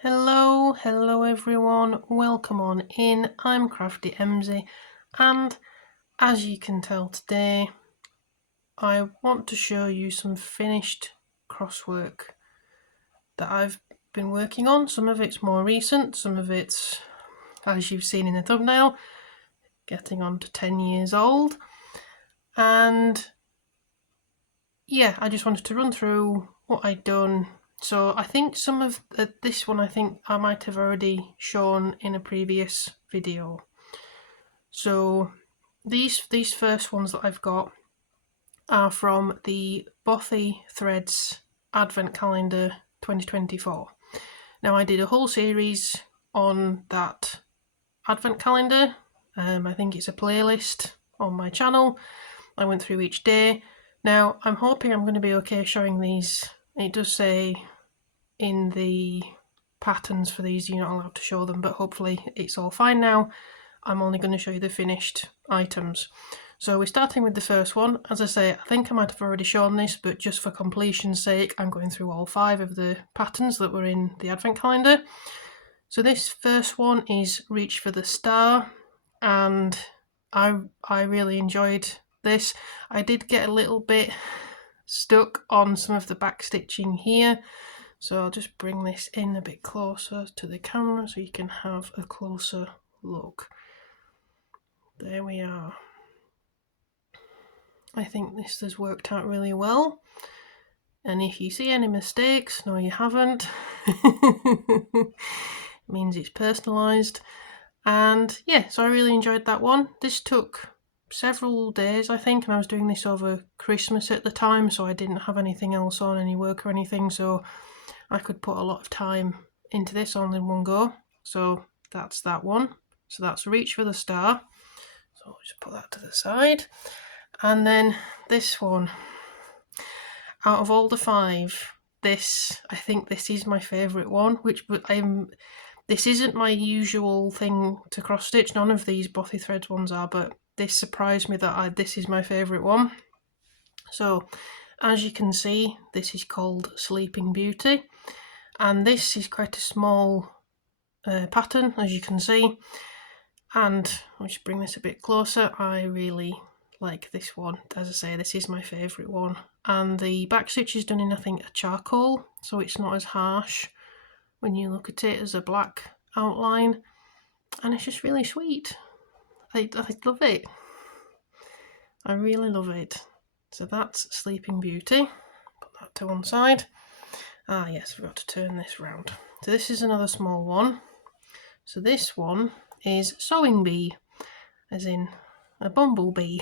Hello everyone, welcome on in. I'm Crafty Emzy, and as you can tell today, I want to show you some finished crosswork that I've been working on. Some of it's more recent, some of it's, as you've seen in the thumbnail, getting on to 10 years old. And yeah, I just wanted to run through what I'd done. So I think some of this one I think I might have already shown in a previous video. So these first ones that I've got are from the Bothy Threads Advent Calendar 2024. Now I did a whole series on that Advent calendar. I think it's a playlist on my channel. I went through each day. Now I'm hoping I'm going to be okay showing these. It does say in the patterns for these you're not allowed to show them, but hopefully it's all fine now. I'm only going to show you the finished items. So we're starting with the first one. As I say, I think I might have already shown this, but just for completion's sake, I'm going through all 5 of the patterns that were in the Advent calendar. So this first one is Reach for the Star, and I really enjoyed this. I did get a little bit stuck on some of the back stitching here, so I'll just bring this in a bit closer to the camera so you can have a closer look. There we are. I think this has worked out really well, and if you see any mistakes, no you haven't, it means it's personalised. And yeah, so I really enjoyed that one. This took several days I think, and I was doing this over Christmas at the time, so I didn't have anything else on, any work or anything, so I could put a lot of time into this all in one go. So that's that one. So that's Reach for the Star. So I'll just put that to the side. And then this one, out of all the 5, I think this is my favourite one, this isn't my usual thing to cross stitch. None of these Bothy Threads ones are, but this surprised me that this is my favourite one. So as you can see, this is called Sleeping Beauty, and this is quite a small pattern, as you can see. And I'll just bring this a bit closer. I really like this one. As I say, this is my favourite one. And the back stitch is done in, I think, a charcoal, so it's not as harsh when you look at it as a black outline. And it's just really sweet. I love it. I really love it. So that's Sleeping Beauty. Put that to one side. Ah yes, I forgot to turn this round. So this is another small one. So this one is Sewing Bee, as in a bumblebee.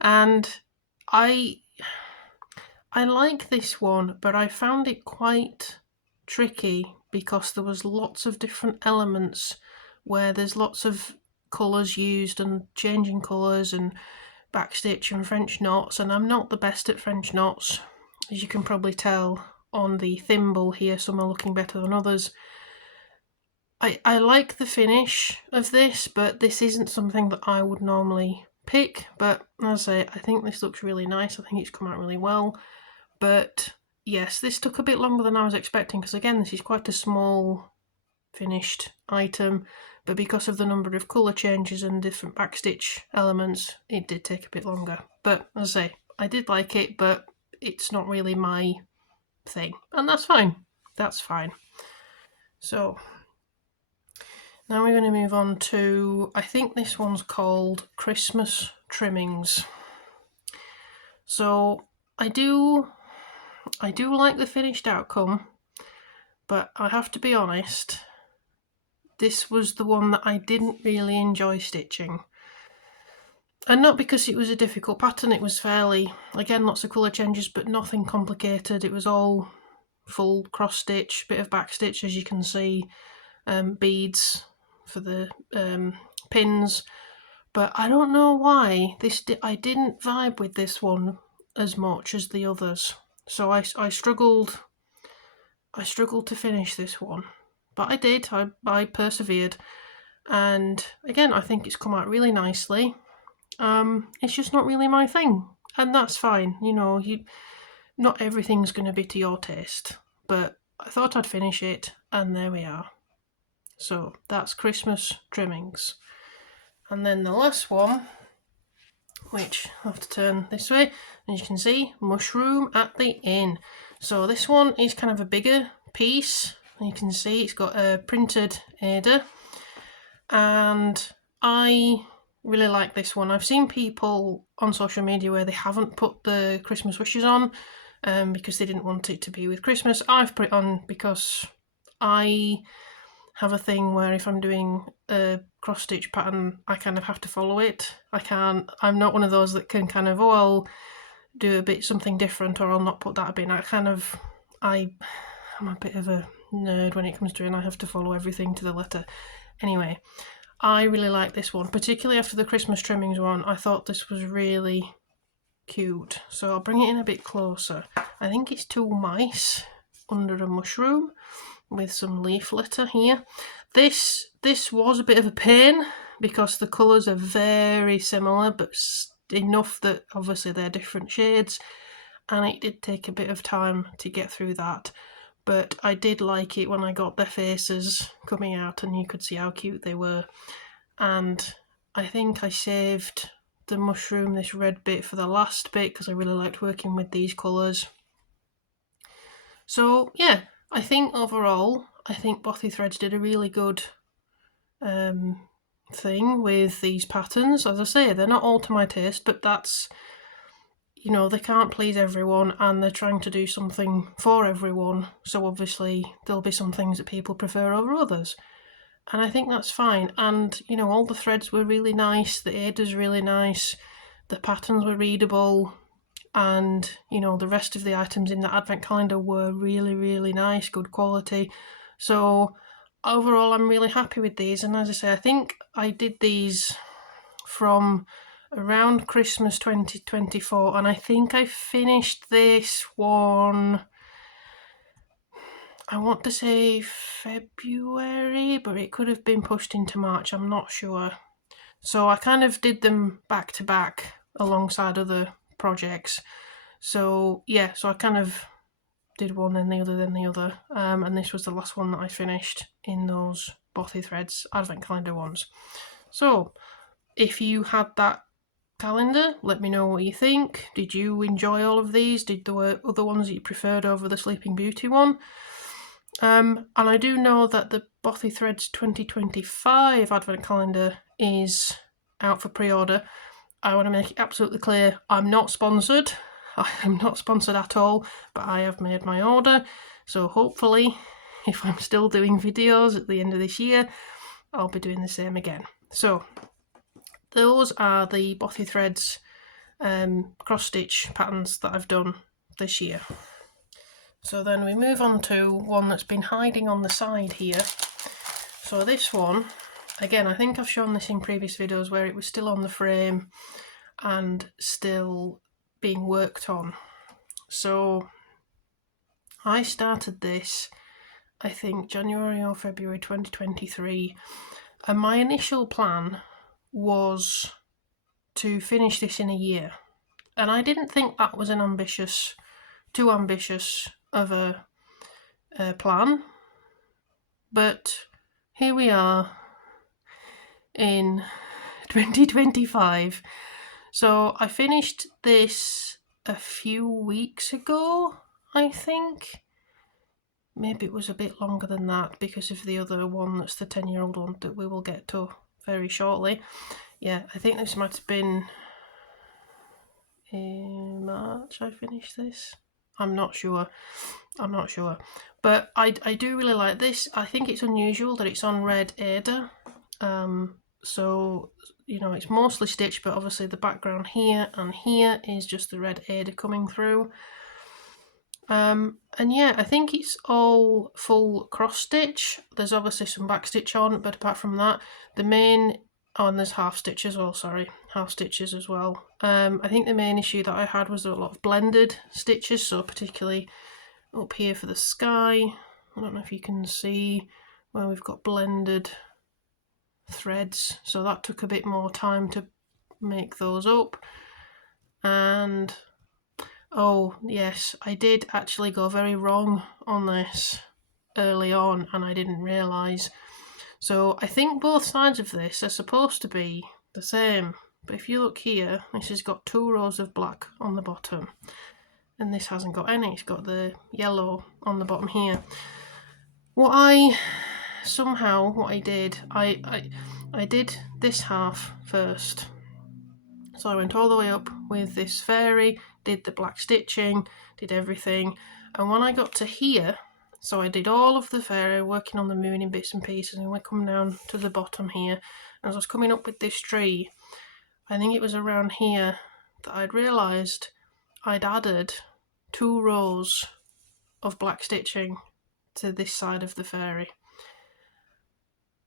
And I like this one, but I found it quite tricky because there was lots of different elements where there's lots of colours used and changing colours and backstitch and French knots, and I'm not the best at French knots, as you can probably tell on the thimble here. Some are looking better than others. I like the finish of this, but this isn't something that I would normally pick. But as I say, I think this looks really nice. I think it's come out really well. But yes, this took a bit longer than I was expecting, because again, this is quite a small finished item, but because of the number of colour changes and different backstitch elements, it did take a bit longer. But as I say, I did like it, but it's not really my thing, and that's fine. That's fine. So now we're going to move on to, I think this one's called Christmas Trimmings. So I do like the finished outcome, but I have to be honest, this was the one that I didn't really enjoy stitching. And not because it was a difficult pattern, it was fairly, again, lots of colour changes, but nothing complicated. It was all full cross stitch, bit of back stitch, as you can see, beads for the pins. But I don't know why I didn't vibe with this one as much as the others. So I struggled to finish this one, but I did. I persevered, and again, I think it's come out really nicely. It's just not really my thing, and that's fine. You know, not everything's going to be to your taste, but I thought I'd finish it, and there we are. So that's Christmas trimmings. And then the last one, which I have to turn this way, as you can see, mushroom at the inn. So this one is kind of a bigger piece. You can see it's got a printed Ada, and I really like this one. I've seen people on social media where they haven't put the Christmas wishes on because they didn't want it to be with Christmas. I've put it on because I have a thing where if I'm doing a cross stitch pattern, I kind of have to follow it. I'm not one of those that can kind of, oh, I'll do a bit something different, or I'll not put that in. I'm a bit of a nerd when it comes to it, and I have to follow everything to the letter. Anyway, I really like this one, particularly after the Christmas trimmings one. I thought this was really cute. So I'll bring it in a bit closer. I think it's 2 mice under a mushroom with some leaf litter here. This was a bit of a pain because the colours are very similar, but enough that obviously they're different shades, and it did take a bit of time to get through that. But I did like it when I got their faces coming out and you could see how cute they were. And I think I saved the mushroom, this red bit, for the last bit because I really liked working with these colours. So yeah, I think overall, I think Bothy Threads did a really good thing with these patterns. As I say, they're not all to my taste, but that's, you know, they can't please everyone and they're trying to do something for everyone. So obviously there'll be some things that people prefer over others. And I think that's fine. And, you know, all the threads were really nice. The Ada's really nice. The patterns were readable. And, you know, the rest of the items in the advent calendar were really, really nice, good quality. So overall, I'm really happy with these. And as I say, I think I did these from around Christmas 2024. And I think I finished this one, I want to say February, but it could have been pushed into March, I'm not sure. So I kind of did them back to back alongside other projects. So yeah, so I kind of did one then the other then the other, and this was the last one that I finished in those Bothy Threads advent calendar ones. So if you had that calendar, let me know what you think. Did you enjoy all of these? Did there were other ones that you preferred over the Sleeping Beauty one? And I do know that the Bothy Threads 2025 advent calendar is out for pre-order. I want to make it absolutely clear, I'm not sponsored. I am not sponsored at all, but I have made my order. So hopefully, if I'm still doing videos at the end of this year, I'll be doing the same again. So those are the Bothy Threads cross-stitch patterns that I've done this year. So then we move on to one that's been hiding on the side here. So this one, again, I think I've shown this in previous videos where it was still on the frame and still being worked on. So I started this, I think, January or February 2023, and my initial plan was to finish this in a year. And I didn't think that was too ambitious of a plan, but here we are in 2025. So I finished this a few weeks ago, I think. Maybe it was a bit longer than that because of the other one that's the 10-year-old one that we will get to very shortly. Yeah, I think this might have been in March I finished this. I'm not sure. But I do really like this. I think it's unusual that it's on red Ada. So, you know, it's mostly stitched, but obviously the background here and here is just the red Ada coming through. And yeah, I think it's all full cross stitch. There's obviously some back stitch on, but apart from that, the main, oh, and there's half stitch as well, sorry, half stitches as well. I think the main issue that I had was a lot of blended stitches, so particularly up here for the sky. I don't know if you can see where we've got blended threads, so that took a bit more time to make those up. And Oh yes, I did actually go very wrong on this early on and I didn't realise. So I think both sides of this are supposed to be the same. But if you look here, this has got 2 rows of black on the bottom. And this hasn't got any, it's got the yellow on the bottom here. What I did, I did this half first. So I went all the way up with this fairy, did the black stitching, did everything. And when I got to here, so I did all of the fairy, working on the moon in bits and pieces, and we come down to the bottom here. And as I was coming up with this tree, I think it was around here that I'd realised I'd added 2 rows of black stitching to this side of the fairy.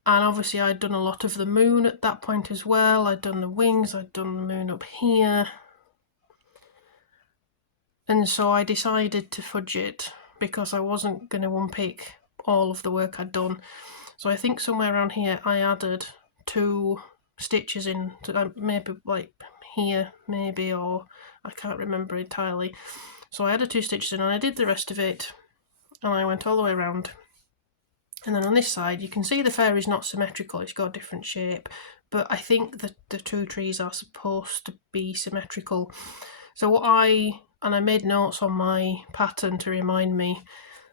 And obviously I'd done a lot of the moon at that point as well. I'd done the wings, I'd done the moon up here. And so I decided to fudge it because I wasn't going to unpick all of the work I'd done. So I think somewhere around here I added 2 stitches in, maybe like here, maybe, or I can't remember entirely. So I added 2 stitches in and I did the rest of it and I went all the way around. And then on this side you can see the fairy's not symmetrical, it's got a different shape, but I think that the 2 trees are supposed to be symmetrical. So I made notes on my pattern to remind me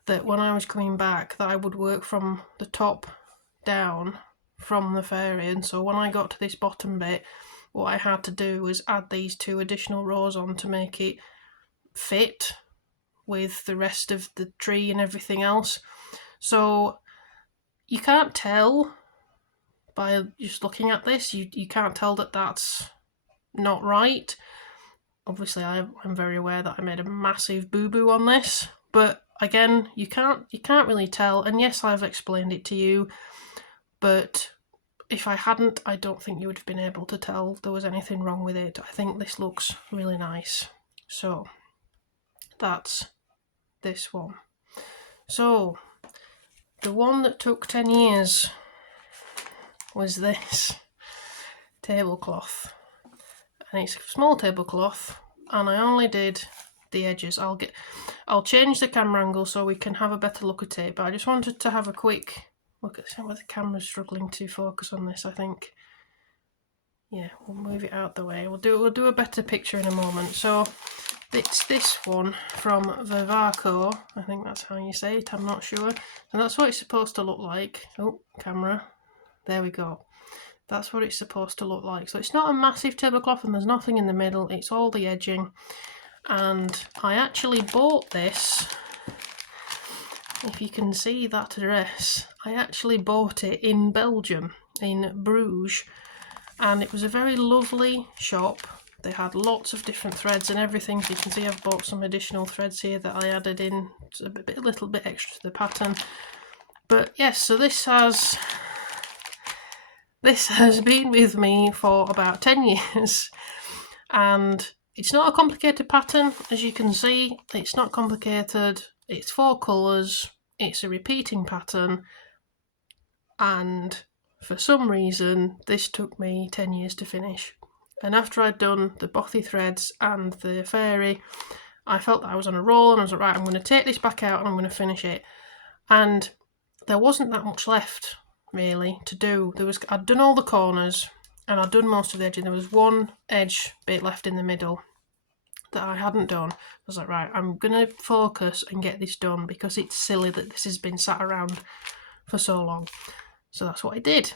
that when I was coming back that I would work from the top down from the fairy, and so when I got to this bottom bit, what I had to do was add these 2 additional rows on to make it fit with the rest of the tree and everything else. So you can't tell by just looking at this, you can't tell that that's not right. Obviously I'm very aware that I made a massive boo-boo on this, but again, you can't really tell, and yes, I've explained it to you, but if I hadn't, I don't think you would have been able to tell there was anything wrong with it. I think this looks really nice. So that's this one. So the one that took 10 years was this tablecloth, and it's a small tablecloth, and I only did the edges. I'll change the camera angle so we can have a better look at it, but I just wanted to have a quick look at the camera's struggling to focus on this, I think. Yeah, we'll move it out the way. We'll do a better picture in a moment. So it's this one from Vivaco, I think that's how you say it, I'm not sure. And that's what it's supposed to look like. Oh, camera. There we go. That's what it's supposed to look like. So it's not a massive tablecloth and there's nothing in the middle, it's all the edging. And I actually bought this, if you can see that address, I actually bought it in Belgium, in Bruges, and it was a very lovely shop. They had lots of different threads and everything, so you can see I've bought some additional threads here that I added in, a little bit extra to the pattern. But yes, so this has been with me for about 10 years, and it's not a complicated pattern, as you can see. It's not complicated, it's 4 colours, it's a repeating pattern, and for some reason this took me 10 years to finish. And after I'd done the bothy threads and the fairy, I felt that I was on a roll, and I was like, right, I'm going to take this back out and I'm going to finish it. And there wasn't that much left really to do. I'd done all the corners and I'd done most of the edging. There was one edge bit left in the middle that I hadn't done. I was like, right, I'm going to focus and get this done because it's silly that this has been sat around for so long. So that's what I did.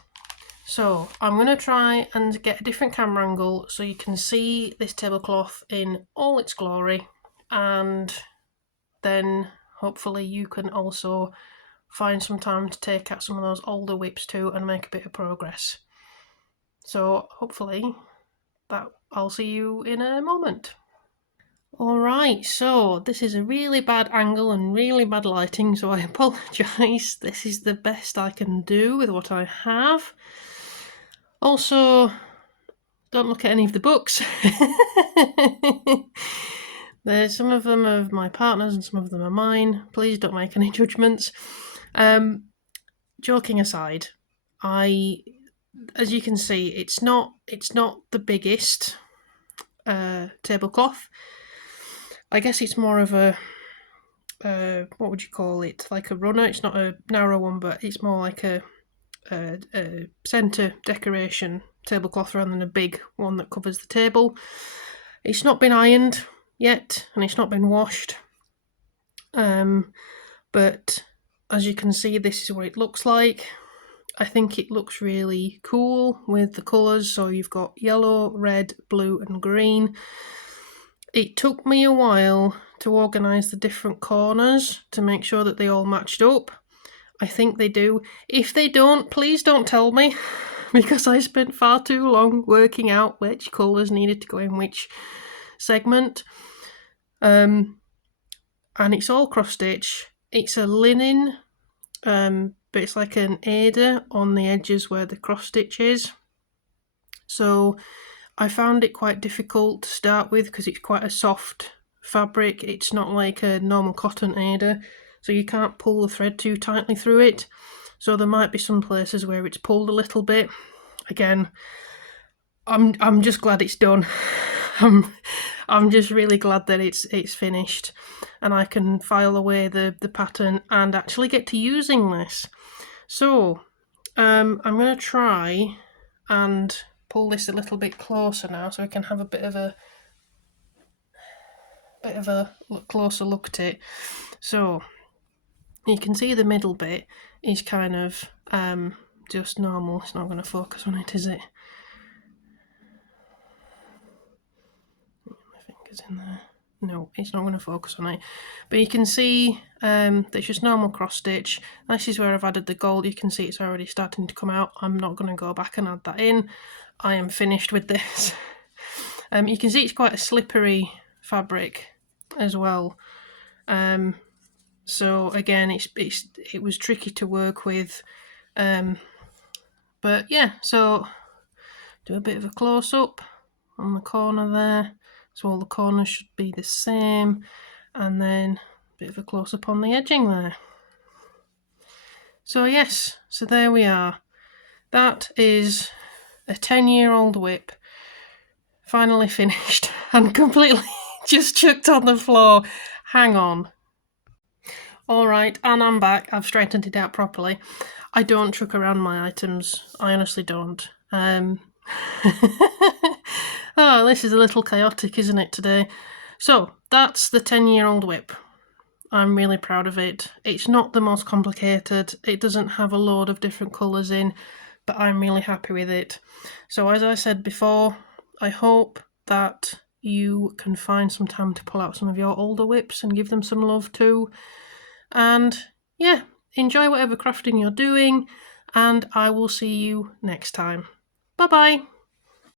So I'm going to try and get a different camera angle so you can see this tablecloth in all its glory, and then hopefully you can also find some time to take out some of those older whips too and make a bit of progress. So hopefully that I'll see you in a moment. Alright, so this is a really bad angle and really bad lighting, so I apologise. This is the best I can do with what I have. Also, don't look at any of the books. There's some of them of my partner's and some of them are mine. Please don't make any judgments. Joking aside, as you can see, it's not the biggest tablecloth, I guess it's more of a, what would you call it? Like a runner. It's not a narrow one, but it's more like a centre decoration tablecloth rather than a big one that covers the table. It's not been ironed yet, and it's not been washed. But as you can see, this is what it looks like. I think it looks really cool with the colours. So you've got yellow, red, blue and green. It took me a while to organise the different corners to make sure that they all matched up. I think they do. If they don't, please don't tell me, because I spent far too long working out which colours needed to go in which segment. And it's all cross stitch. It's a linen, but it's like an Aida on the edges where the cross stitch is. So I found it quite difficult to start with because it's quite a soft fabric. It's not like a normal cotton Aida, so you can't pull the thread too tightly through it. So there might be some places where it's pulled a little bit. Again, I'm just glad it's done. I'm just really glad that it's finished, and I can file away the pattern and actually get to using this. So I'm going to try and pull this a little bit closer now, so we can have a bit of a closer look at it. So you can see the middle bit is kind of just normal. It's not going to focus on it, is it? My finger's in there. No, it's not going to focus on it. But you can see it's just normal cross stitch. This is where I've added the gold. You can see it's already starting to come out. I'm not going to go back and add that in. I am finished with this. You can see it's quite a slippery fabric as well. So again, it was tricky to work with. But yeah, so do a bit of a close-up on the corner there. So all the corners should be the same, and then a bit of a close-up on the edging there. So yes, so there we are. That is a 10-year-old whip, finally finished and completely just chucked on the floor. Hang on. Alright, and I'm back. I've straightened it out properly. I don't chuck around my items. I honestly don't. Oh, this is a little chaotic, isn't it, today? So, that's the 10-year-old whip. I'm really proud of it. It's not the most complicated. It doesn't have a load of different colours in, but I'm really happy with it. So, as I said before, I hope that you can find some time to pull out some of your older whips and give them some love too. And yeah, enjoy whatever crafting you're doing, and I will see you next time. Bye bye!